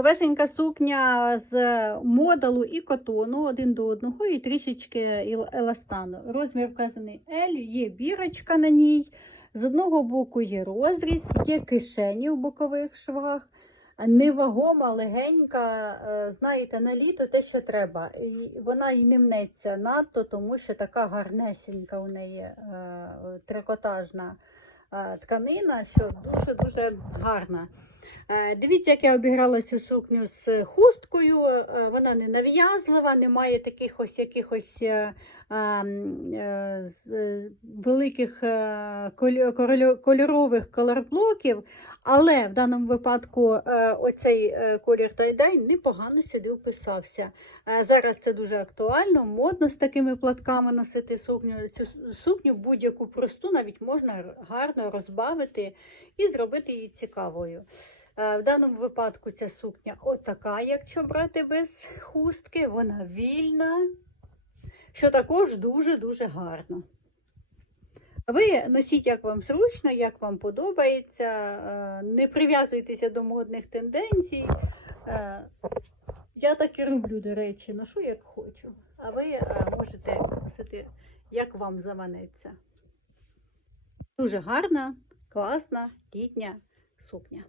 Новесенька сукня з модалу і котону один до одного і трішечки еластану. Розмір вказаний L, є бірочка на ній. З одного боку є розріз, є кишені в бокових швах. Невагома, легенька, е, знаєте, на літо те, що треба. І вона і не мнеться надто, тому що така гарнесенька у неї е, трикотажна е, тканина, що дуже-дуже гарна. Е, Дивіться, як я обіграла цю сукню з хусткою. Е, Вона не нав'язлива, не має таких ось якихось е, великих кольорових колорблоків. Але в даному випадку оцей колір тайдай непогано сюди вписався. Зараз це дуже актуально, модно з такими платками носити сукню. Цю сукню будь-яку просту навіть можна гарно розбавити і зробити її цікавою. Е, В даному випадку ця сукня отака, якщо брати без хустки, вона вільна, що також дуже-дуже гарно. Ви носіть, як вам зручно, як вам подобається, е, не прив'язуйтеся до модних тенденцій. Е, Я так і роблю, до речі, ношу як хочу. А ви можете носити, як вам заманеться. Дуже гарна, класна літня сукня.